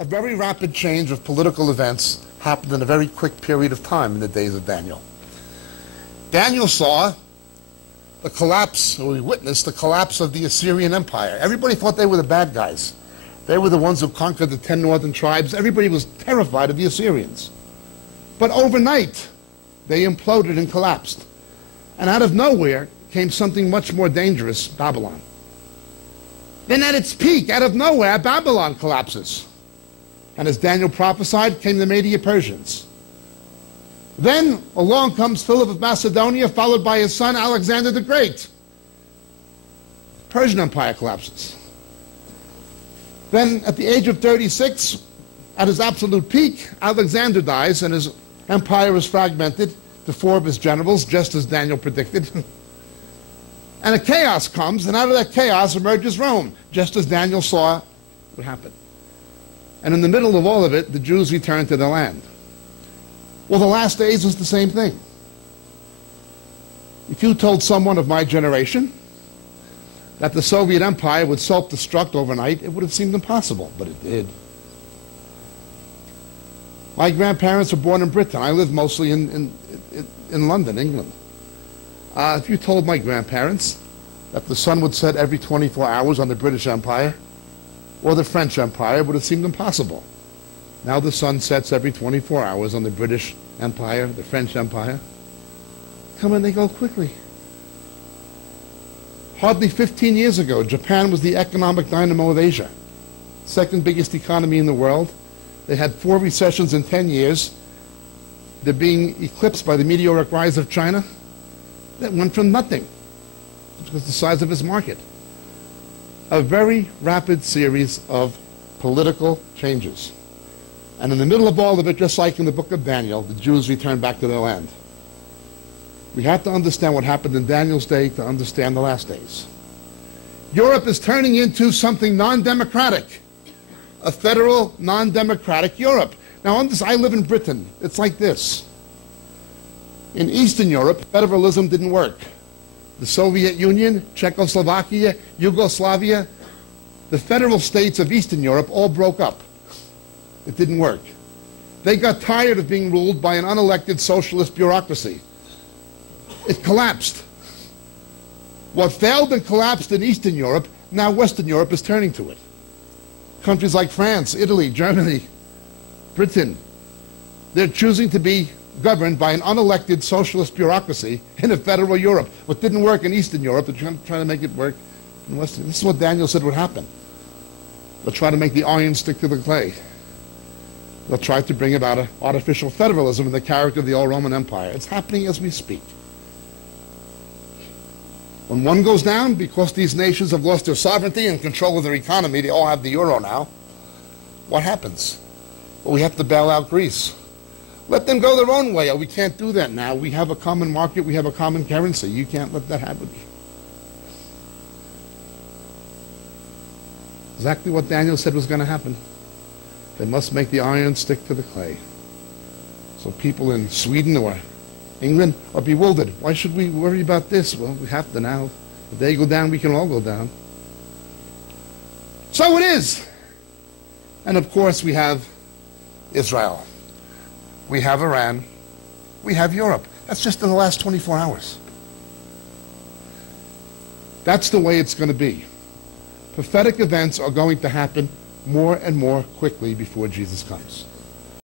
A very rapid change of political events happened in a very quick period of time in the days of Daniel. Daniel saw the collapse, or he witnessed the collapse of the Assyrian Empire. Everybody thought they were the bad guys. They were the ones who conquered the 10 northern tribes. Everybody was terrified of the Assyrians. But overnight, they imploded and collapsed. And out of nowhere came something much more dangerous, Babylon. Then at its peak, out of nowhere, Babylon collapses. And as Daniel prophesied, came the Medo-Persians. Then along comes Philip of Macedonia, followed by his son Alexander the Great. Persian Empire collapses. Then at the age of 36, at his absolute peak, Alexander dies and his empire is fragmented to 4 of his generals, just as Daniel predicted. And a chaos comes, and out of that chaos emerges Rome, just as Daniel saw would happen. And in the middle of all of it, the Jews returned to their land. Well, the last days was the same thing. If you told someone of my generation that the Soviet Empire would self-destruct overnight, it would have seemed impossible, but it did. My grandparents were born in Britain. I lived mostly in London, England. If you told my grandparents that the sun would set every 24 hours on the British Empire or the French Empire, it would have seemed impossible. Now the sun sets every 24 hours on the British Empire, the French Empire. Come and they go quickly. Hardly 15 years ago, Japan was the economic dynamo of Asia. Second biggest economy in the world. They had 4 recessions in 10 years. They're being eclipsed by the meteoric rise of China. That went from nothing, because the size of its market. A very rapid series of political changes. And in the middle of all of it, just like in the book of Daniel, the Jews returned back to their land. We have to understand what happened in Daniel's day to understand the last days. Europe is turning into something non-democratic. A federal, non-democratic Europe. Now, I live in Britain. It's like this. In Eastern Europe, federalism didn't work. The Soviet Union, Czechoslovakia, Yugoslavia, the federal states of Eastern Europe all broke up. It didn't work. They got tired of being ruled by an unelected socialist bureaucracy. It collapsed. What failed and collapsed in Eastern Europe, now Western Europe is turning to it. Countries like France, Italy, Germany, Britain, they're choosing to be governed by an unelected socialist bureaucracy in a federal Europe. What didn't work in Eastern Europe, they're trying to make it work in Western. This is what Daniel said would happen. They'll try to make the iron stick to the clay. They'll try to bring about an artificial federalism in the character of the old Roman Empire. It's happening as we speak. When one goes down, because these nations have lost their sovereignty and control of their economy, they all have the euro now, what happens? Well, we have to bail out Greece. Let them go their own way. Oh, we can't do that now. We have a common market. We have a common currency. You can't let that happen. Exactly what Daniel said was going to happen. They must make the iron stick to the clay. So people in Sweden or England are bewildered. Why should we worry about this? Well, we have to now. If they go down, we can all go down. So it is. And of course, we have Israel. We have Iran. We have Europe. That's just in the last 24 hours. That's the way it's going to be. Prophetic events are going to happen more and more quickly before Jesus comes.